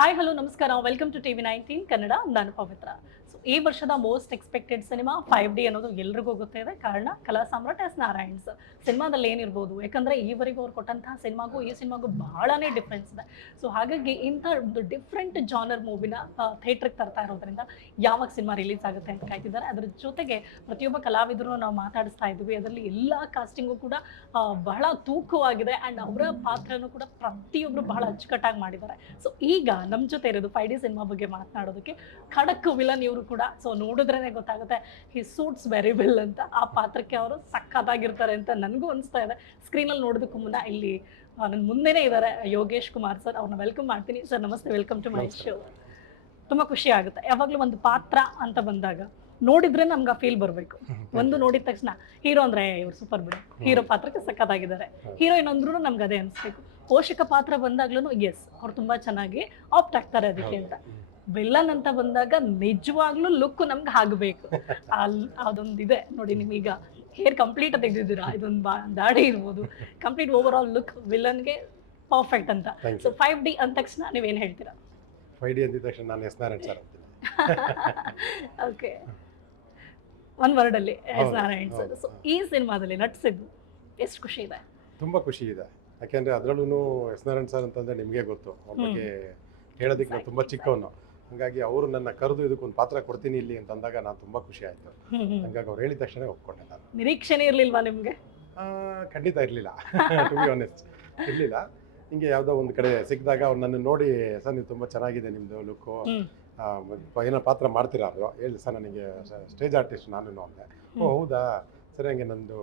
Hi hello ನಮಸ್ಕಾರ. Welcome to TV nineteen Kannada ನಾನು ಪವಿತ್ರ ಈ ವರ್ಷದ most expected cinema five D ಅನ್ನೋದು ಎಲ್ರಿಗೂ ಗೊತ್ತಿದೆ ಕಾರಣ ಕಲಾ ಸಾಮ್ರಾಟ್ ಎಸ್ ನಾರಾಯಣ್ಸ್ ಸಿನಿಮಾದಲ್ಲಿ ಏನಿರ್ಬೋದು, ಯಾಕಂದರೆ ಈವರೆಗೂ ಅವ್ರು ಕೊಟ್ಟಂತಹ ಸಿನಿಮಾಗೂ ಈ ಸಿನಿಮಾಗೂ ಬಹಳನೇ ಡಿಫ್ರೆನ್ಸ್ ಇದೆ. ಸೊ ಹಾಗಾಗಿ ಇಂಥ ಒಂದು ಡಿಫ್ರೆಂಟ್ ಜಾನರ್ ಮೂವಿನ ಥಿಯೇಟ್ರಿಗೆ ತರ್ತಾ ಇರೋದ್ರಿಂದ ಯಾವಾಗ ಸಿನಿಮಾ ರಿಲೀಸ್ ಆಗುತ್ತೆ ಅಂತ ಕಾಯ್ತಿದ್ದಾರೆ. ಅದ್ರ ಜೊತೆಗೆ ಪ್ರತಿಯೊಬ್ಬ ಕಲಾವಿದರು ನಾವು ಮಾತಾಡಿಸ್ತಾ ಇದ್ವಿ. ಅದರಲ್ಲಿ ಎಲ್ಲ ಕಾಸ್ಟಿಂಗು ಕೂಡ ಬಹಳ ತೂಕವಾಗಿದೆ ಆ್ಯಂಡ್ ಅವರ ಪಾತ್ರನೂ ಕೂಡ ಪ್ರತಿಯೊಬ್ಬರು ಬಹಳ ಅಚ್ಚುಕಟ್ಟಾಗಿ ಮಾಡಿದ್ದಾರೆ. ಸೊ ಈಗ ನಮ್ಮ ಜೊತೆ ಇರೋದು ಫೈವ್ ಡಿ ಸಿನಿಮಾ ಬಗ್ಗೆ ಮಾತನಾಡೋದಕ್ಕೆ ಖಡಕ್ ವಿಲನ್ ಇವರು ಕೂಡ. ಸೊ ನೋಡಿದ್ರೇ ಗೊತ್ತಾಗುತ್ತೆ ಹಿ ಸೂಟ್ಸ್ ವೆರಿ ವೆಲ್ ಅಂತ. ಆ ಪಾತ್ರಕ್ಕೆ ಅವರು ಸಖತ್ತಾಗಿರ್ತಾರೆ ಅಂತ ನನಗೂ ಅನಿಸ್ತಾ ಇದೆ. ಸ್ಕ್ರೀನಲ್ಲಿ ನೋಡೋದಕ್ಕೂ ಮುನ್ನ ಇಲ್ಲಿ ನನ್ನ ಮುಂದೆನೇ ಇದ್ದಾರೆ ಯೋಗೇಶ್ ಕುಮಾರ್ ಸರ್. ಅವ್ರನ್ನ ವೆಲ್ಕಮ್ ಮಾಡ್ತೀನಿ. ಸರ್ ನಮಸ್ತೆ. ವೆಲ್ಕಮ್ ಟು ಮೈ ಶೋ ತುಂಬ ಖುಷಿ ಆಗುತ್ತೆ. ಯಾವಾಗಲೂ ಒಂದು ಪಾತ್ರ ಅಂತ ಬಂದಾಗ ನೋಡಿದ್ರೆ ನಮ್ಗೆ ಆ ಫೀಲ್ ಬರಬೇಕು. ಒಂದು ನೋಡಿದ ತಕ್ಷಣ ಹೀರೋ ಅಂದ್ರೆ ಇವ್ರು ಸೂಪರ್ ಬಿಡು. ಹೀರೋ ಪಾತ್ರಕ್ಕೆ ಸಖತ್ತಾಗಿದ್ದಾರೆ. ಹೀರೋಯಿನ್ ಅಂದ್ರೂ ನಮ್ಗೆ ಅದೇ ಅನಿಸ್ಬೇಕು. ಪೋಷಕ ಪಾತ್ರ ಬಂದಾಗ್ಲೂ ಎಸ್ ಅವ್ರು ತುಂಬಾ ಚೆನ್ನಾಗಿ ಆಪ್ಟ್ ಆಗ್ತಾರೆ ಅದಕ್ಕೆ ಅಂತ. ವಿಲ್ಲನ್ ಅಂತ ಬಂದಾಗ ನಿಜವಾಗ್ಲೂ ಲುಕ್ ನಮ್ಗೆ ಆಗಬೇಕು ಅದೊಂದು ಇದೆ ನೋಡಿ ನಿಮೀಗ ಹೇರ್ ಕಂಪ್ಲೀಟ್ ತೆಗೆದಿದ್ದೀರಾ? ಇದೊಂದು ಬಾ ದಾಡಿ ಇರ್ಬೋದು. ಕಂಪ್ಲೀಟ್ ಓವರ್ ಆಲ್ ಲುಕ್ ವಿಲನ್ಗೆ ಪರ್ಫೆಕ್ಟ್ ಅಂತ ಸೊ ಫೈವ್ ಡಿ ಅಂದ ತಕ್ಷಣ ನೀವೇನು ಹೇಳ್ತೀರಾ? ಫೈವ್ ಡಿ ಅಂದಿದ ತಕ್ಷಣ ನಾನು ಎಸ್ ನಾರಾಯಣ್ ಸರ್ ಅಂತ ಓಕೆ ಒನ್ ವರ್ಡಲ್ಲಿ ಎಸ್ ನಾರಾಯಣ್ ಸರ್ ಸೊ. ಈ ಸಿನಿಮಾದಲ್ಲಿ ನಟಿಸಿದ್ದು ಎಷ್ಟು ಖುಷಿ ಇದೆ? ತುಂಬ ಖುಷಿ ಇದೆ. ಯಾಕೆಂದರೆ ಅದರಲ್ಲೂ ಎಸ್ ನಾರಾಯಣ್ ಸರ್ ಅಂತಂದರೆ ನಿಮಗೆ ಗೊತ್ತು. ಅವ್ರ. ಬಗ್ಗೆ ಹೇಳೋದಕ್ಕೆ ನಾನು ತುಂಬ ಚಿಕ್ಕವನು. ಹಾಗಾಗಿ ಅವರು ನನ್ನ ಕರೆದು ಇದಕ್ಕೊಂದು ಪಾತ್ರ ಕೊಡ್ತೀನಿ ಇಲ್ಲಿ ಅಂತ ಅಂದಾಗ ನಾನು ತುಂಬಾ ಖುಷಿ ಆಯ್ತು. ಹಂಗಾಗಿ ಅವ್ರು ಹೇಳಿದ ತಕ್ಷಣ ಒಪ್ಕೊಂಡೆ ನಾನು. ನಿರೀಕ್ಷಣೆ ಇರ್ಲಿಲ್ವಾ ನಿಮ್ಗೆ? ಖಂಡಿತ ಇರಲಿಲ್ಲ. ಟು ಬಿ ಆನೆಸ್ಟ್ ಇರಲಿಲ್ಲ. ಹಿಂಗೆ ಯಾವುದೋ ಒಂದು ಕಡೆ ಸಿಕ್ಕಿದಾಗ ಅವ್ರು ನನ್ನ ನೋಡಿ ಸರ್ ನೀವು ತುಂಬಾ ಚೆನ್ನಾಗಿದೆ ನಿಮ್ದು ಲುಕ್ಕು. ಏನೋ ಪಾತ್ರ ಮಾಡ್ತೀರಾ ಅದು ಹೇಳಿ ಸರ್ ನನಗೆ ಸ್ಟೇಜ್ ಆರ್ಟಿಸ್ಟ್ ನಾನು ಅಂದೆ ಓ. ಹೌದಾ? ಸರಿ ಹಂಗೆ ನಂದು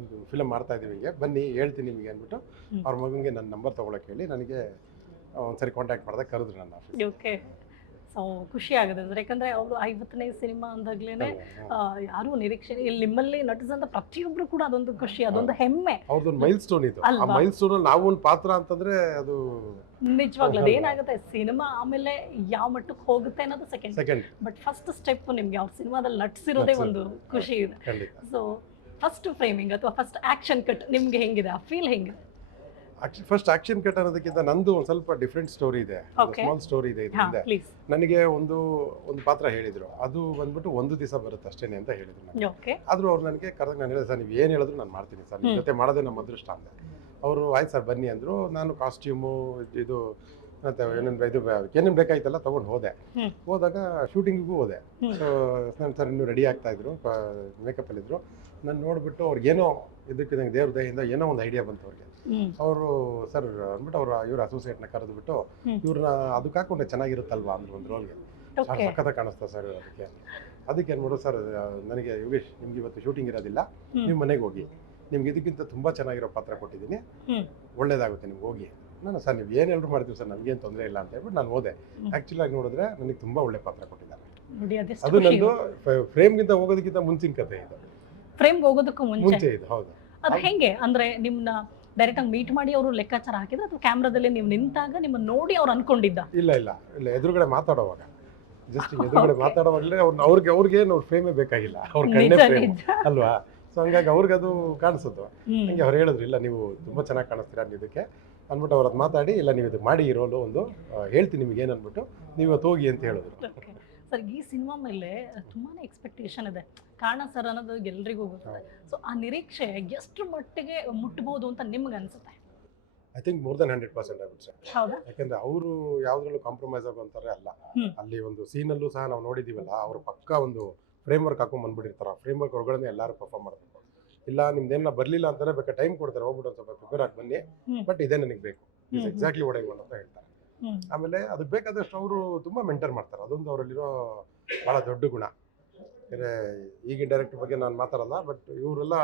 ಒಂದು ಫಿಲಮ್ ಮಾಡ್ತಾ ಇದ್ದೀವಿ ಹಿಂಗೆ. ಬನ್ನಿ ಹೇಳ್ತೀನಿ ನಿಮಗೆ ಅಂದ್ಬಿಟ್ಟು. ಅವ್ರ ಮಗನಿಗೆ ನನ್ನ ನಂಬರ್ ತೊಗೊಳಕ್ಕೆ ಹೇಳಿ ನನಗೆ ಒಂದ್ಸರಿ ಕಾಂಟ್ಯಾಕ್ಟ್ ಮಾಡಿದಾಗ ಕರೆದ್ರು ನನ್ನ ಆಫೀಸ್ ಓಕೆ ಸೊ ಖುಷಿ ಆಗುತ್ತೆ ಸರ್ ಯಾಕಂದ್ರೆ ಅವರು ಐವತ್ತನೇ ಸಿನಿಮಾ ಅಂದಾಗ್ಲೇನೆ ಯಾರು ನಿರೀಕ್ಷೆ ಇಲ್ಲಿ ನಿಮ್ಮಲ್ಲಿ ನಟಿಸಂತ ಪ್ರತಿಯೊಬ್ರು ಕೂಡ ಅದೊಂದು ಖುಷಿ ಅದೊಂದು ಹೆಮ್ಮೆ. ಅವ್ರದ್ದೊಂದು ಮೈಲ್ ಸ್ಟೋನ್ ಇದು. ಆ? ಮೈಲ್ ನಾವು ಒಂದು ಪಾತ್ರ ಅಂತಂದ್ರೆ ಅದು ನಿಜವಾಗ್ಲೂ. ಅದೇನಾಗುತ್ತೆ ಸಿನಿಮಾ ಆಮೇಲೆ ಯಾವ ಮಟ್ಟಕ್ಕೆ ಹೋಗುತ್ತೆ ಅನ್ನೋದು second second but first step ನಿಮ್ಗೆ ಅವ್ರ ಸಿನಿಮಾದಲ್ಲಿ ನಟಿಸಿರೋದೇ ಒಂದು ಖುಷಿ ಇದೆ. ಸೊ ಫಸ್ಟ್ ಫ್ರೇಮಿಂಗ್ ಅಥವಾ ಫಸ್ಟ್ ಆಕ್ಷನ್ ಕಟ್ ನಿಮ್ಗೆ ಹೆಂಗಿದೆ? ಆ ಫೀಲ್ ಹೆಂಗಿದೆ? ಫಸ್ಟ್ ಆಕ್ಷನ್ ಕಟ್ ಅನ್ನೋದಕ್ಕಿಂತ ನಂದು ಒಂದು ಸ್ವಲ್ಪ ಡಿಫ್ರೆಂಟ್ ಸ್ಟೋರಿ ಇದೆ. ಸ್ಮಾಲ್ ಸ್ಟೋರಿ ಇದೆ ಇದರಿಂದ. ನನಗೆ ಒಂದು ಒಂದು ಪಾತ್ರ ಹೇಳಿದ್ರು. ಅದು ಬಂದ್ಬಿಟ್ಟು ಒಂದು ದಿವಸ ಬರುತ್ತೆ ಅಷ್ಟೇನೆ ಅಂತ ಹೇಳಿದ್ರು ಆದ್ರೂ ಅವ್ರು ನನಗೆ ಕರೆದಾಗ ನಾನು ಹೇಳಿದೆ ಸರ್ ನೀವು ಏನು ಹೇಳಿದ್ರು ನಾನು ಮಾಡ್ತೀನಿ ಸರ್. ನಿಮ್ಮ ಜೊತೆ ಮಾಡೋದೇ ನಮ್ಮ ಅದೃಷ್ಟ ಅಂದೆ. ಅವರು ಆಯ್ತು ಸರ್ ಬನ್ನಿ ಅಂದರು. ನಾನು ಕಾಸ್ಟ್ಯೂಮು ಇದು ಮತ್ತೆ ಏನೇನು ಇದು ಏನೇನು ಬೇಕಾಯ್ತಲ್ಲ ತೊಗೊಂಡು ಹೋದೆ. ಹೋದಾಗ ಶೂಟಿಂಗಿಗೂ ಹೋದೆ. ಸೊ ಸರ್ ಇನ್ನೂ ರೆಡಿ ಆಗ್ತಾ ಇದ್ರು ಮೇಕಪ್ಪಲ್ಲಿದ್ದರು ನಾನು ನೋಡಿಬಿಟ್ಟು ಅವ್ರಿಗೇನೋ ಇದಕ್ಕೆ ನಂಗೆ ದೇವ್ರ ದಯೆಯಿಂದ ಏನೋ ಒಂದು ಐಡಿಯಾ ಬಂತು ಅವ್ರಿಗೆ. ಅವರು ಸರ್ ಅಂದ್ಬಿಟ್ಟು ಅವ್ರ ಇವ್ರ ಅಸೋಸಿಯೇಟ್ನ ಕರೆದುಬಿಟ್ಟು. ಇವ್ರನ್ನ ಅದಕ್ಕೆ ಹಾಕೊಂಡ್ರೆ ಚೆನ್ನಾಗಿರುತ್ತಲ್ವಾ ಅಂದ್ರು ಒಂದು ರೋಲ್ಗೆ ಸರ್ ಓಕೆ ಸಖತ್ತಾಗಿ ಕಾಣಿಸ್ತಾ ಸರ್ ಅದಕ್ಕೆ. ಅದಕ್ಕೆ ಏನ್ಬಿಡು ಸರ್ ನನಗೆ ಯೋಗೇಶ್ ನಿಮ್ಗೆ ಇವತ್ತು ಶೂಟಿಂಗ್ ಇರೋದಿಲ್ಲ. ನಿಮ್ಮ ನೀವು ಮನೆಗೆ ಹೋಗಿ. ನಿಮ್ಗೆ ಇದಕ್ಕಿಂತ ತುಂಬ ಚೆನ್ನಾಗಿರೋ ಪಾತ್ರ ಕೊಟ್ಟಿದ್ದೀನಿ. ಒಳ್ಳೇದಾಗುತ್ತೆ ನಿಮ್ಗೆ ಹೋಗಿ. ನಾನು ಸರ್ ನೀವು ಏನು ಹೇಳ್ರು ಮಾಡ್ತೀವಿ ಸರ್ ನನಗೇನು ತೊಂದರೆ ಇಲ್ಲ ಅಂತ ಹೇಳ್ಬಿಟ್ಟು ನಾನು ಹೋದೆ. ಆ್ಯಕ್ಚುಲಿ ಆಗಿ ನೋಡಿದ್ರೆ ನನಗೆ ತುಂಬ ಒಳ್ಳೆ ಪಾತ್ರ ಕೊಟ್ಟಿದ್ದಾರೆ. ಅದು ನಂದು ಫ್ರೇಮ್ಗಿಂತ ಹೋಗೋದಕ್ಕಿಂತ ಮುಂಚಿನ ಕತೆ ಇದು. ಫ್ರೇಮ್ಗೆ ಹೋಗೋದಕ್ಕೂ ಮುಂಚೆ. ಮುಂಚೆ ಇದು ಹೌದು. ಅದು ಹೆಂಗೆ? ಅಂದ್ರೆ ನಿಮ್ನ ಡೈರೆಕ್ಟ್ ಆಗಿ ಮೀಟ್ ಮಾಡಿ ಅವರು ಲೆಕ್ಕಾಚಾರ ಹಾಕಿದ್ರೆ ಅಥವಾ ಕ್ಯಾಮ್ರಾದಲ್ಲಿ ನೀವು ನಿಂತಾಗ ನಿಮ್ಮನ್ನ ನೋಡಿ ಅವ್ರು ಅನ್ಕೊಂಡಿದ್ದ. ಇಲ್ಲ ಇಲ್ಲ. ಇಲ್ಲ ಎದುರುಗಡೆ ಮಾತಾಡೋವಾಗ. ಜಸ್ಟ್ ಎದುರುಗಡೆ Okay. ಮಾತಾಡೋವಾಗಲೇ ಅವ್ರನ್ನ ಅವ್ರಿಗೆ ಅವ್ರಿಗೆ ಅವ್ರ ಫ್ರೇಮೇ ಬೇಕಾಗಿಲ್ಲ. ಅವ್ರ ಕಣ್ಣೇ ನಿಜ ಫ್ರೇಮ್ ನಿಜ. ಅಲ್ವಾ? ಸೊ ಹಂಗಾಗಿ ಅವ್ರಿಗೆ ಅದು ಕಾಣಿಸುತ್ತೆ ಹ್ಮ್. ಹಂಗೆ ಅವ್ರು ಹೇಳಿದ್ರು ಇಲ್ಲ ನೀವು ತುಂಬ ಚೆನ್ನಾಗಿ ಕಾಣಿಸ್ತೀರಾ ನೀವು ಇದಕ್ಕೆ. ಅಂದ್ಬಿಟ್ಟು ಅವ್ರದ್ದು ಮಾತಾಡಿ ಇಲ್ಲ ನೀವು ಇದಕ್ಕೆ ಮಾಡಿ ಈ ರೋಲು ಒಂದು ಆ, ಹೇಳ್ತೀನಿ ನಿಮಗೆ ಏನು ಅಂದ್ಬಿಟ್ಟು ನೀವು ಇವತ್ತು ಹೋಗಿ ಅಂತ ಹೇಳಿದ್ರು. Okay. ಸರ್ ಈ ಸಿನಿಮಾ ಮೇಲೆ ತುಂಬಾನೇ ಎಕ್ಸ್ಪೆಕ್ಟೇಷನ್ ಇದೆ. ಕಾರಣ ಸರ್ ಅನ್ನೋದು ಎಲ್ರಿಗೂ ಗೊತ್ತಿದೆ. ಸೊ ಆ ನಿರೀಕ್ಷೆ ಎಷ್ಟು ಮಟ್ಟಿಗೆ ಮುಟ್ಬೋದು ಅಂತ ನಿಮ್ಗೆ ಅನ್ಸುತ್ತೆ? I think more than hundred percent ಆಗುತ್ತೆ ಯಾಕಂದ್ರೆ ಅವರು ಯಾವುದ್ರಲ್ಲೂ ಕಾಂಪ್ರಮೈಸ್ ಆಗೋಂತಾರೆ ಅಲ್ಲ. ಅಲ್ಲಿ ಒಂದು ಸೀನಲ್ಲೂ ಸಹ ನಾವು ನೋಡಿದ್ದೀವಲ್ಲ ಅವರು ಪಕ್ಕ ಒಂದು ಫ್ರೇಮ್ ವರ್ಕ್ ಹಾಕೊಂಡ್ ಬಂದ್ಬಿಟ್ಟಿರ್ತಾರೆ. ಆ ಫ್ರೇಮ್ ವರ್ಕ್ ಒಳಗಡೆ ಎಲ್ಲರೂ ಪರ್ಫಾರ್ಮ್ ಮಾಡಬೇಕು. ಇಲ್ಲ ನಿಮ್ದೇನ ಬರಲಿಲ್ಲ ಅಂತಾನೆ ಬೇಕಾದ್ರೆ ಟೈಮ್ ಕೊಡ್ತಾರೆ. ಹೋಗ್ಬಿಟ್ಟು ಸ್ವಲ್ಪ ಪ್ರಿಪೇರ್ ಆಗಿ ಬನ್ನಿ. ಬಟ್ ಇದೇ ನನಗೆ ಬೇಕು. ಎಕ್ಸಾಕ್ಟ್ಲಿ ಒಡೆಯುವ ಅಂತ ಹೇಳ್ತಾರೆ. ಆಮೇಲೆ ಅದಕ್ಕೆ ಬೇಕಾದಷ್ಟು ಅವರು ತುಂಬಾ ಮೆಂಟರ್ ಮಾಡ್ತಾರೆ. ಅದೊಂದು ಅವರಲ್ಲಿರೋ ಬಹಳ ದೊಡ್ಡ ಗುಣ. ಈಗ ಈಗಿನ ಡೈರೆಕ್ಟರ್ ಬಗ್ಗೆ ನಾನು ಮಾತಾಡಲ್ಲ ಬಟ್ ಇವರೆಲ್ಲ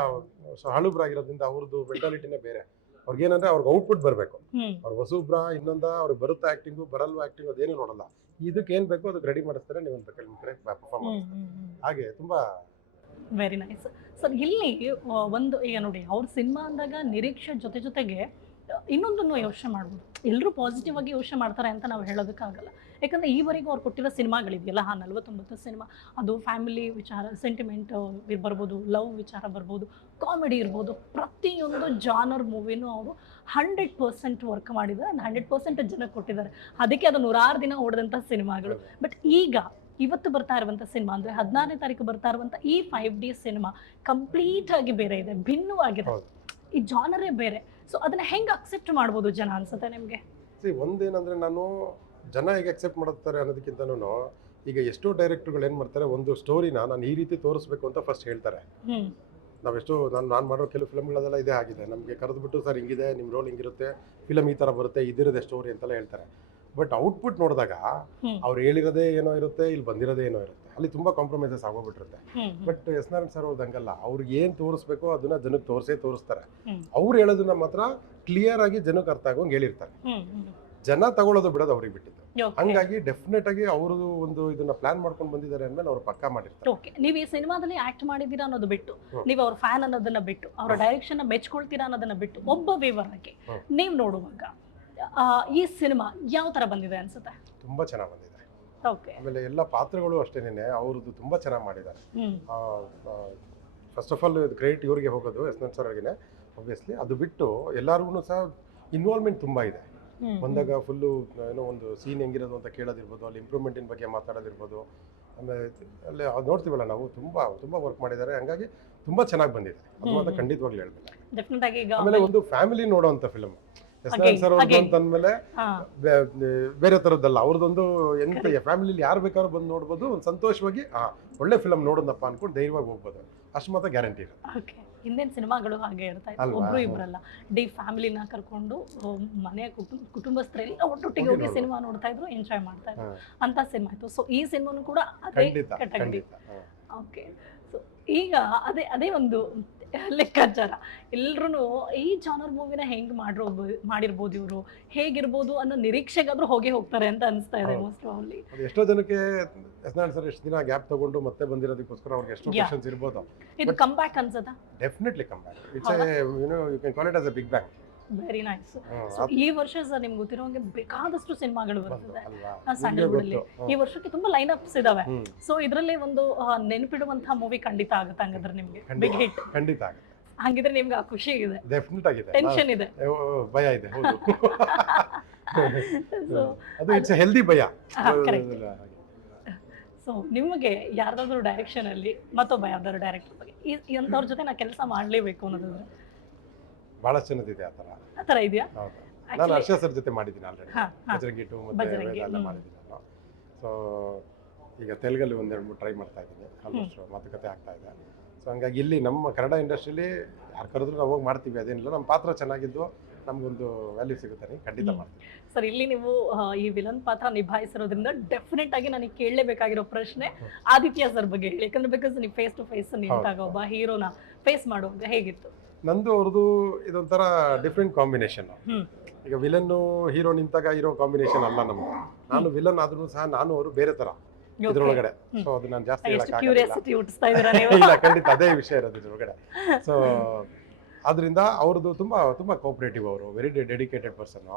ಹಳುಬ್ರಾಗಿರೋದ್ರಿಂದ ಅವ್ರದ್ದು ಮೆಂಟಾಲಿಟಿನೇ ಬೇರೆ. ಅವ್ರಿಗೇನಂದ್ರೆ ಅವ್ರಿಗೆ ಔಟ್ಪುಟ್ ಬರಬೇಕು. ಅವ್ರ ಹೊಸಬ್ರ ಇನ್ನೊಂದ ಅವ್ರಿಗೆ ಬರುತ್ತಾ ಆ್ಯಕ್ಟಿಂಗು ಬರಲ್ವಾ ಆಕ್ಟಿಂಗ್ ಅದೇನು ನೋಡಲ್ಲ. ಇದಕ್ಕೆ ಏನು ಬೇಕು ಅದಕ್ಕೆ ರೆಡಿ ಮಾಡಿಸ್ತಾರೆ ನೀವು ಪರ್ಫಾರ್ಮ್ ಹಾಗೆ ತುಂಬಾ ವೆರಿ ನೈಸ್ ಸರ್ ಇಲ್ಲಿ ಒಂದು ಈಗ ನೋಡಿ ಅವ್ರ ಸಿನಿಮಾ ಅಂದಾಗ ನಿರೀಕ್ಷೆ ಜೊತೆ ಜೊತೆಗೆ ಇನ್ನೊಂದನ್ನು ಯೋಚನೆ ಮಾಡ್ಬೋದು. ಎಲ್ಲರೂ ಪಾಸಿಟಿವ್ ಆಗಿ ಯೋಚನೆ ಮಾಡ್ತಾರೆ ಅಂತ ನಾವು ಹೇಳೋದಕ್ಕಾಗಲ್ಲ. ಯಾಕಂದರೆ ಈವರೆಗೂ ಅವ್ರು ಕೊಟ್ಟಿರೋ ಸಿನಿಮಾಗಳಿದೆಯಲ್ಲ ಹಾ ನಲ್ವತ್ತೊಂಬತ್ತು ಸಿನಿಮಾ ಅದು ಫ್ಯಾಮಿಲಿ ವಿಚಾರ ಸೆಂಟಿಮೆಂಟ್ ಬರ್ಬೋದು ಲವ್ ವಿಚಾರ ಬರ್ಬೋದು ಕಾಮಿಡಿ ಇರ್ಬೋದು ಪ್ರತಿಯೊಂದು ಜಾನರ್ ಮೂವಿನೂ ಅವರು ಹಂಡ್ರೆಡ್ ಪರ್ಸೆಂಟ್ ವರ್ಕ್ ಮಾಡಿದ್ದಾರೆ ಆ್ಯಂಡ್ ಹಂಡ್ರೆಡ್ ಪರ್ಸೆಂಟ್ ಜನ ಕೊಟ್ಟಿದ್ದಾರೆ. ಅದಕ್ಕೆ ಅದು ನೂರಾರು ದಿನ ಓಡಿದಂಥ ಸಿನಿಮಾಗಳು. ಬಟ್ ಈಗ ಇವತ್ತು ಬರ್ತಾ ಇರುವಂಥ ಸಿನಿಮಾ ಅಂದರೆ ಹದಿನಾರನೇ ತಾರೀಕು ಬರ್ತಾ ಇರುವಂಥ ಈ ಫೈವ್ ಡಿ ಸಿನಿಮಾ ಕಂಪ್ಲೀಟ್ ಆಗಿ ಬೇರೆ ಇದೆ ಭಿನ್ನವಾಗಿದೆ. ಈ ಜಾನರೇ ಬೇರೆ. ಸೊ ಅದನ್ನ ಹೆಂಗೆ ಅಕ್ಸೆಪ್ಟ್ ಮಾಡ್ಬೋದು ಜನ ಅನ್ಸುತ್ತೆ ನಿಮಗೆ? ಸಿ ಒಂದೇನಂದ್ರೆ ನಾನು ಜನ ಹೇಗೆ ಅಕ್ಸೆಪ್ಟ್ ಮಾಡ್ತಾರೆ ಅನ್ನೋದಕ್ಕಿಂತನೂ ಈಗ ಎಷ್ಟೋ ಡೈರೆಕ್ಟರ್ಗಳು ಏನು ಮಾಡ್ತಾರೆ ಒಂದು ಸ್ಟೋರಿನ ನಾನು ಈ ರೀತಿ ತೋರಿಸ್ಬೇಕು ಅಂತ ಫಸ್ಟ್ ಹೇಳ್ತಾರೆ. ನಾವೆಷ್ಟು ನಾನು ನಾನು ಮಾಡೋ ಕೆಲವು ಫಿಲಮ್ಗಳದೆಲ್ಲ ಇದೇ ಆಗಿದೆ. ನಮಗೆ ಕರೆದುಬಿಟ್ಟು ಸರ್ ಹಿಂಗಿದೆ ನಿಮ್ಮ ರೋಲ್ ಹಿಂಗಿರುತ್ತೆ ಫಿಲಮ್ ಈ ಥರ ಬರುತ್ತೆ ಇದಿರದೆ ಸ್ಟೋರಿ ಅಂತೆಲ್ಲ ಹೇಳ್ತಾರೆ. ಬಟ್ ಔಟ್ಪುಟ್ ನೋಡಿದಾಗ. ಅವ್ರು ಹೇಳಿರೋದೇ ಏನೋ ಇರುತ್ತೆ ಇಲ್ಲಿ ಬಂದಿರೋದೇ ಏನೋ ಇರುತ್ತೆ. ಅಲ್ಲಿ ತುಂಬಾ ಕಾಂಪ್ರಮೈಸಸ್ ಆಗೋಗ್ಬಿಟ್ಟಿರುತ್ತೆ. ಬಟ್ ಎಸ್ ನಾರಾಯಣ್ ಸರ್ ಅವ್ರದ್ದು ಹಂಗಲ್ಲ. ಅವ್ರಿಗೆ ಏನು ತೋರಿಸ್ಬೇಕು ಅದನ್ನ ಜನಕ್ಕೆ ತೋರಿಸೇ ತೋರಿಸ್ತಾರೆ. ಅವ್ರು ಹೇಳೋದನ್ನ ಮಾತ್ರ ಕ್ಲಿಯರ್ ಆಗಿ ಜನಕ್ಕೆ ಅರ್ಥ ಆಗೋಂಗೆ ಹೇಳಿರ್ತಾರೆ. ಜನ ತಗೊಳ್ಳೋದು ಬಿಡೋದು ಅವ್ರಿಗೆ ಬಿಟ್ಟಿದ್ದು. ಹಂಗಾಗಿ ಡೆಫಿನೆಟ್ ಆಗಿ ಅವ್ರದ್ದು ಒಂದು ಇದನ್ನ ಪ್ಲಾನ್ ಮಾಡ್ಕೊಂಡು ಬಂದಿದ್ದಾರೆ ಅಂದ್ಮೇಲೆ ಅವ್ರು ಪಕ್ಕಾ ಮಾಡಿರ್ತಾರೆ. ಓಕೆ ನೀವು ಈ ಸಿನಿಮಾದಲ್ಲಿ ಆಕ್ಟ್ ಮಾಡಿದ್ದೀರಾ ಅನ್ನೋದು ಬಿಟ್ಟು. ನೀವು ಅವ್ರ ಫ್ಯಾನ್ ಅನ್ನೋದನ್ನ ಬಿಟ್ಟು ಅವರ. ಡೈರೆಕ್ಷನ್ ಮೆಚ್ಕೊಳ್ತೀರಾ ಅನ್ನೋದನ್ನ ಬಿಟ್ಟು ಒಬ್ಬ ವೇವರ್ ಆಗಿ ನೀವು ನೋಡುವಾಗ ಆ, ಈ ಸಿನಿಮಾ ಯಾವ ತರ ಬಂದಿದೆ ಅನ್ಸುತ್ತೆ? ತುಂಬಾ ಚೆನ್ನಾಗಿ ಬಂದಿದೆ. ಆಮೇಲೆ ಎಲ್ಲ ಪಾತ್ರಗಳು ಅಷ್ಟೇನೆ ಅವ್ರದ್ದು ತುಂಬಾ ಚೆನ್ನಾಗಿ ಮಾಡಿದ್ದಾರೆ. ಫಸ್ಟ್ ಆಫ್ ಆಲ್ ಕ್ರೆಡಿಟ್ ಇವರಿಗೆ ಹೋಗೋದು ಎಸ್ ಸರ್ ಅವ್ರಿಗೆ ಒಬ್ವಿಯಸ್ಲಿ ಅದು ಬಿಟ್ಟು ಎಲ್ಲರಿಗೂ ಸಹ ಇನ್ವಾಲ್ವ್ಮೆಂಟ್ ತುಂಬಾ ಇದೆ. ಬಂದಾಗ ಫುಲ್ಲು ಏನೋ ಒಂದು ಸೀನ್ ಹೆಂಗಿರೋದು ಅಂತ ಕೇಳೋದಿರ್ಬೋದು ಅಲ್ಲಿ ಇಂಪ್ರೂವ್ಮೆಂಟಿನ ಬಗ್ಗೆ ಮಾತಾಡೋದಿರ್ಬೋದು. ಆಮೇಲೆ ಅಲ್ಲಿ ನೋಡ್ತೀವಲ್ಲ ನಾವು ತುಂಬಾ ತುಂಬಾ ವರ್ಕ್ ಮಾಡಿದ್ದಾರೆ. ಹಂಗಾಗಿ ತುಂಬಾ ಚೆನ್ನಾಗಿ ಬಂದಿದೆ. ಅದು ಅಂತ. ಖಂಡಿತವಾಗ್ಲೂ ಹೇಳ್ಬೇಕು. ಆಮೇಲೆ ಒಂದು ಫ್ಯಾಮಿಲಿ ನೋಡೋವಂಥ ಫಿಲ್ಮ್ ಅಂದಮೇಲೆ ಬೇರೆ ತರದ್ದಲ್ಲ ಅವ್ರದ್ದೊಂದು ಎಂತ ಫ್ಯಾಮಿಲಿ ಯಾರು ಬೇಕಾದ್ರೂ ಬಂದು ನೋಡ್ಬೋದು ಒಂದು ಸಂತೋಷವಾಗಿ ಹಾ ಒಳ್ಳೆ ಫಿಲಂ ನೋಡೋದಪ್ಪ ಅನ್ಕೊಂಡು ಧೈರ್ಯವಾಗಿ ಹೋಗ್ಬೋದು. ಅಷ್ಟು ಮಾತ್ರ ಗ್ಯಾರಂಟಿ ಇರುತ್ತೆ. ಓಕೆ ಹಿಂದಿನ ಸಿನಿಮಾಗಳು ಹಾಗೆ ಇರ್ತಾ ಇತ್ತು? ಒಬ್ರು. ಇಬ್ರಲ್ಲ. ಡಿ ಫ್ಯಾಮಿಲಿನ ಕರ್ಕೊಂಡು ಮನೆ ಮನೆಯ ಕುಟುಂಬ ಕುಟುಂಬಸ್ಥರೆಲ್ಲ ಒಟ್ಟೊಟ್ಟಿಗೆ ಹೋಗಿ ಸಿನಿಮಾ ನೋಡ್ತಾ ಇದ್ರು ಎಂಜಾಯ್ ಮಾಡ್ತಾ ಇದ್ರು. ಅಂತ ಸಿನಿಮಾ ಇತ್ತು ಸೊ ಈ ಸಿನಿಮಾನು ಕೂಡ ಅದೇ ಹಾ. ಓಕೆ ಸೊ ಈಗ ಅದೇ ಅದೇ ಒಂದು ಲೆಕ್ಕಾಚಾರ. ಎಲ್ರು ಈ ಜಾನರ್ ಮೂವಿನ ಹೆಂಗ್ ಮಾಡಿರ್ಬೋದು ಮಾಡಿರ್ಬೋದು ಇವರು? ಹೇಗಿರ್ಬೋದು ಅನ್ನೋ ನಿರೀಕ್ಷೆಗಾದ್ರೂ ಹೋಗಿ ಹೋಗ್ತಾರೆ ಅಂತ ಅನಿಸ್ತಾ ಇದೆ. ಮೋಸ್ಟ್ ಪ್ರಾಬ್ಲಿ ಅದು ಎಷ್ಟೋ ಜನಕ್ಕೆ ನಾರಾಯಣ್ ಸರ್ ಎಷ್ಟು ದಿನ ಗ್ಯಾಪ್ ತಗೊಂಡು ಮತ್ತೆ ಬಂದಿರೋದಕ್ಕೋಸ್ಕರ ಅವ್ರಿಗೆ ಎಷ್ಟೋ. ಕ್ವಶನ್ಸ್ ಇರ್ಬೋದು. ಇದು come back ಅನ್ಸತ್ತಾ definitely come back it's you know you can call it as a big bang very nice so ಈ ವರ್ಷ ಸರ್ ನಿಮ್ಗೆ ಗೊತ್ತಿರೋಂಗೆ ಬೇಕಾದಷ್ಟು ಸಿನಿಮಾಗಳು ಬರ್ತದೆ. ಅಲ್ವಾ ಆ, ಸ್ಯಾಂಡಲ್ವುಡಲ್ಲಿ. ಈ ವರ್ಷಕ್ಕೆ ತುಂಬಾ ಲೈನ್ ಅಪ್ಸ್ ಇದಾವೆ. ಸೊ ಇದರಲ್ಲಿ ಒಂದು ನೆನಪಿಡುವಂತಹ ಮೂವಿ ಖಂಡಿತ ಆಗುತ್ತೆ ಹಂಗಂದ್ರೆ ನಿಮ್ಗೆ. ಬಿಗ್ ಹಿಟ್ ಖಂಡಿತ ಆಗುತ್ತೆ. ಹಂಗಿದ್ರೆ ನಿಮ್ಗೆ ಆ ಖುಷಿ ಇದೆ. ಡೆಫಿನೆಟ್ ಆಗಿದೆ. ಟೆನ್ಷನ್ ಇದೆ. ಭಯ ಇದೆ ಹೌದು. ಸೊ ಅದು ಇಟ್ಸ್ ಹೆಲ್ದಿ ಭಯ. ಸೊ ನಿಮಗೆ ಯಾರ್ದಾದ್ರು ಡೈರೆಕ್ಷನ್ ಅಲ್ಲಿ ಮತ್ತೊಬ್ಬ ಯಾವ್ದಾದ್ರು ಡೈರೆಕ್ಟರ್ ಬಗ್ಗೆ ಈ ಜೊತೆ ನಾ ಕೆಲಸ ಮಾಡ್ಲೇಬೇಕು ಅನ್ನೋದಾದ್ರೆ? ಬಹಳಷ್ಟು ಚೆನ್ನದಿದೆ ಆ ಥರ. ಆ ಥರ ಇದೆಯಾ? ಹೌದು. ನಾನು ಹರ್ಷ ಸರ್ ಜೊತೆ ಮಾಡಿದ್ದೀನಿ ಆಲ್ರೆಡಿ ಹಾ ಹಾ. ಬಜರಂಗಿ ಟು ಮತ್ತೆ ಬಜರಂಗಿ, ಎಲ್ಲ ಹ್ಮ್. ಮಾಡಿದ್ದೀನಿ ನಾನು. ಸೊ ಈಗ ತೆಲುಗಲ್ಲಿ ಒಂದೆರಡು ಮೂರು ಟ್ರೈ ಮಾಡ್ತಾ ಇದ್ದೀನಿ. ಆಲ್ಮೋಸ್ಟ್ ಮಾತುಕತೆ ಆಗ್ತಾ ಇದೆ. ಸೊ ಹಂಗಾಗಿ ಇಲ್ಲಿ ನಮ್ಮ ಕನ್ನಡ ಇಂಡಸ್ಟ್ರಿಲಿ ಯಾರು ಕರೆದ್ರು ನಾವು ಹೋಗಿ ಮಾಡ್ತೀವಿ. ಅದೇನಿಲ್ಲ ನಮ್ಮ ಪಾತ್ರ ಚೆನ್ನಾಗಿದ್ದು ನಮಗೊಂದು ವ್ಯಾಲ್ಯೂ ಸಿಗುತ್ತೆ ರೀ ಖಂಡಿತ ಹ್ಮ್. ಮಾಡ್ತೀವಿ ಸರ್ ಇಲ್ಲಿ ನೀವು ಆ, ಈ ವಿಲನ್ ಪಾತ್ರ ನಿಭಾಯಿಸಿರೋದ್ರಿಂದ ಡೆಫಿನೆಟ್ ಆಗಿ ನನಗೆ ಕೇಳಲೇಬೇಕಾಗಿರೋ ಪ್ರಶ್ನೆ ಆದಿತ್ಯ ಸರ್ ಬಗ್ಗೆ ಹೇಳಿ. ಯಾಕಂದ್ರೆ ಬಿಕಾಸ್ ನೀವು ಫೇಸ್ ಟು ಫೇಸ್ ನಿಂತಾಗ ಒಬ್ಬ ಹೀರೋನ ಫೇಸ್ ಮಾಡುವಾಗ ಹೇಗಿತ್ತು? ನಂದು ಅವ್ರದ್ದು ಇದೊಂಥರ ಡಿಫ್ರೆಂಟ್ ಕಾಂಬಿನೇಷನ್. ಈಗ ವಿಲನ್ನು ಹೀರೋ ನಿಂತಾಗ ಇರೋ ಕಾಂಬಿನೇಷನ್ ಅಲ್ಲ ನಮ್ಗೆ ನಾನು ವಿಲನ್ ಆದ್ರೂ ಸಹ ನಾನು ಅವರು ಬೇರೆ ತರ ಇದ್ರೊಳಗಡೆ. ಸೊ ಅದು ನಾನು ಜಾಸ್ತಿ ಹೇಳಕ್ಕಾಗಲ್ಲ. ಇಲ್ಲ ಖಂಡಿತ ಅದೇ ವಿಷಯ ಇರೋದು ಇದ್ರೊಳಗಡೆ. ಸೊ ಆದ್ರಿಂದ ಅವ್ರದ್ದು ತುಂಬಾ ತುಂಬಾ ಕೋಪರೇಟಿವ್ ಅವರು. ವೆರಿ ಡೆಡಿಕೇಟೆಡ್ ಪರ್ಸನ್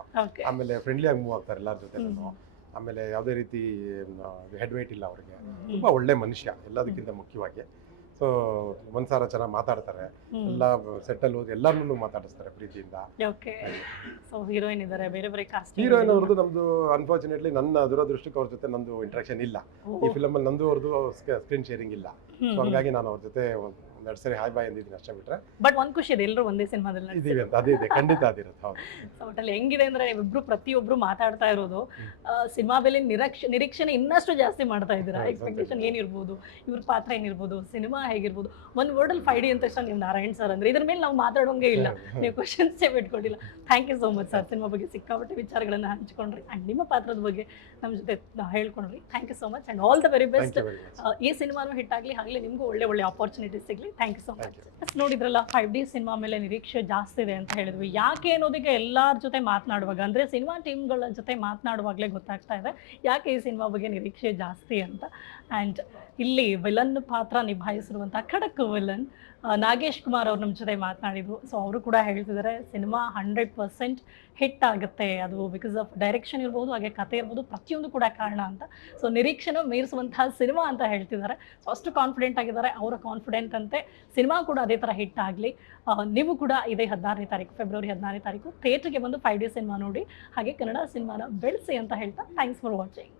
ಆಮೇಲೆ ಫ್ರೆಂಡ್ಲಿ ಆಗಿ ಮೂವ್ ಆಗ್ತಾರೆ ಎಲ್ಲರ ಜೊತೆ ಆಮೇಲೆ ಯಾವುದೇ ರೀತಿ ಹೆಡ್ ವೇಟ್ ಇಲ್ಲ ಅವ್ರಿಗೆ. ತುಂಬಾ ಒಳ್ಳೆ ಮನುಷ್ಯ ಎಲ್ಲದಕ್ಕಿಂತ ಮುಖ್ಯವಾಗಿ. ಸೊ ಒಂದ್ಸಾರ ಚೆನ್ನಾಗಿ ಮಾತಾಡ್ತಾರೆ. ಎಲ್ಲ ಸೆಟ್ಟಲ್ ಹೋಗಿ ಎಲ್ಲರನ್ನೂ ಮಾತಾಡಿಸ್ತಾರೆ ಪ್ರೀತಿಯಿಂದ. ಓಕೆ ಸೊ ಹೀರೋಯಿನ್ ಇದ್ದಾರೆ ಬೇರೆ ಬೇರೆ ಕಾಸ್ಟ್ ಹೀರೋಯಿನ್ ಅವ್ರದ್ದು ನಮ್ದು ಅನ್ಫಾರ್ಚುನೇಟ್ಲಿ ನನ್ನ ದುರದೃಷ್ಟಕ್ಕೆ ಅವ್ರ ಜೊತೆ ನಂದು ಇಂಟ್ರಾಕ್ಷನ್ ಇಲ್ಲ. ಈ ಫಿಲಮ್ ಅಲ್ಲಿ ನಂದು ಅವ್ರದ್ದು ಸ್ಕ್ರೀನ್ ಶೇರಿಂಗ್ ಇಲ್ಲ. ಸೊ ಹಂಗಾಗಿ ನಾನು ಅವ್ರ ಜೊತೆ ಒಂದೆರಡು ಸರಿ ಹಾಯ್ ಬಾಯ್ ಅಂದಿದ್ದೀನಿ ಅಷ್ಟೇ ಬಿಟ್ರೆ. ಬಟ್ ಒಂದ್ ಖುಷಿ ಇದೆ ಎಲ್ಲರೂ ಒಂದೇ ಸಿನಿಮಾದಲ್ಲಿ ಇದೀವಿ ಅಂತ ಅದೇ ಇದೆ ಖಂಡಿತ ಅದಿರುತ್ತೆ ಹೌದು. ಒಟ್ಟಲ್ಲಿ ಹೆಂಗಿದೆ ಅಂದ್ರೆ ಇಬ್ರು ಪ್ರತಿಯೊಬ್ರು ಮಾತಾಡ್ತಾ ಇರೋದು ಸಿನಿಮಾ ಬೆಲೆ ನಿರೀಕ್ಷೆ ನಿರೀಕ್ಷಣೆ ಇನ್ನಷ್ಟು ಜಾಸ್ತಿ ಮಾಡ್ತಾ ಇದ್ದೀರಾ? ಎಕ್ಸ್ಪೆಕ್ಟೇಷನ್ ಏನಿರ್ಬೋದು? ಇವ್ರ ಪಾತ್ರ ಏನಿರ್ಬೋದು? ಸಿನಿಮಾ ಹೇಗಿರ್ಬೋದು? ಒಂದ್ ವರ್ಡ್ ಅಲ್ಲಿ ಫೈಡಿ ಡಿ ಅಂತ ತಕ್ಷಣ ನೀವು ನಾರಾಯಣ್ ಸರ್ ಅಂದ್ರೆ ಇದ್ರ ಮೇಲೆ ನಾವು ಮಾತಾಡೋಂಗೆ ಇಲ್ಲ. ನೀವು ಕ್ವಶನ್ಸೇ ಬಿಟ್ಕೊಡಿಲ್ಲ thank you so much sir cinema ಬಗ್ಗೆ ಸಿಕ್ಕಾಪಟ್ಟೆ ವಿಚಾರಗಳನ್ನ ಹಂಚ್ಕೊಂಡ್ರಿ. ಅಂಡ್ ನಿಮ್ಮ ಪಾತ್ರದ ಬಗ್ಗೆ ನಮ್ಮ ಜೊತೆ ಹೇಳ್ಕೊಂಡ್ರಿ. Thank you so much and all the very best ಈ ಸಿನಿಮಾನು ಹಿಟ್ ಆಗಲಿ ಹಾಗೆ ನಿಮಗೂ ಒಳ್ಳೆ ಒಳ್ಳೆ ಆಪರ್ಚುನಿಟೀಸ್ ಸಿಗಲಿ. ಥ್ಯಾಂಕ್ ಯು ಸೊ ಮಚ್ ನೋಡಿದ್ರಲ್ಲ ಫೈವ್ ಡಿ ಸಿನಿಮಾ ಮೇಲೆ ನಿರೀಕ್ಷೆ ಜಾಸ್ತಿ ಇದೆ ಅಂತ ಹೇಳಿದ್ವಿ. ಯಾಕೆ ಅನ್ನೋದಕ್ಕೆ ಎಲ್ಲರ ಜೊತೆ ಮಾತನಾಡುವಾಗ ಅಂದರೆ ಸಿನಿಮಾ ಟೀಮ್ಗಳ ಜೊತೆ ಮಾತನಾಡುವಾಗಲೇ ಗೊತ್ತಾಗ್ತಾ ಇದೆ ಯಾಕೆ ಈ ಸಿನಿಮಾ ಬಗ್ಗೆ ನಿರೀಕ್ಷೆ ಜಾಸ್ತಿ ಅಂತ. ಆ್ಯಂಡ್ ಇಲ್ಲಿ ವಿಲನ್ ಪಾತ್ರ ನಿಭಾಯಿಸಿರುವಂಥ ಖಡಕ್ ವಿಲನ್ ನಾಗೇಶ್ ಕುಮಾರ್ ಅವ್ರು ನಮ್ಮ ಜೊತೆ ಮಾತನಾಡಿದ್ರು. ಸೊ ಅವರು ಕೂಡ ಹೇಳ್ತಿದ್ದಾರೆ ಸಿನಿಮಾ ಹಂಡ್ರೆಡ್ ಪರ್ಸೆಂಟ್ ಹಿಟ್ ಆಗುತ್ತೆ. ಅದು ಬಿಕಾಸ್ ಆಫ್ ಡೈರೆಕ್ಷನ್ ಇರ್ಬೋದು, ಹಾಗೆ ಕತೆ ಇರ್ಬೋದು, ಪ್ರತಿಯೊಂದು ಕೂಡ ಕಾರಣ ಅಂತ. ಸೊ ನಿರೀಕ್ಷೆನ ಮೀರಿಸುವಂತಹ ಸಿನಿಮಾ ಅಂತ ಹೇಳ್ತಿದ್ದಾರೆ ಸೊ ಅಷ್ಟು ಕಾನ್ಫಿಡೆಂಟ್ ಆಗಿದ್ದಾರೆ, ಅವರ ಕಾನ್ಫಿಡೆಂಟ್ ಅಂತೆ. ಸಿನಿಮಾ ಕೂಡ ಅದೇ ಥರ ಹಿಟ್ ಆಗಲಿ. ನೀವು ಕೂಡ ಇದೇ ಹದಿನಾರನೇ ತಾರೀಕು ಫೆಬ್ರವರಿ ಹದಿನಾರನೇ ತಾರೀಕು ಥಿಯೇಟ್ರಿಗೆ ಬಂದು ಫೈವ್ ಡೇ ಸಿನಿಮಾ ನೋಡಿ, ಹಾಗೆ ಕನ್ನಡ ಸಿನಿಮಾನ ಬೆಳೆಸಿ ಅಂತ ಹೇಳ್ತಾ ಥ್ಯಾಂಕ್ಸ್ ಫಾರ್ ವಾಚಿಂಗ್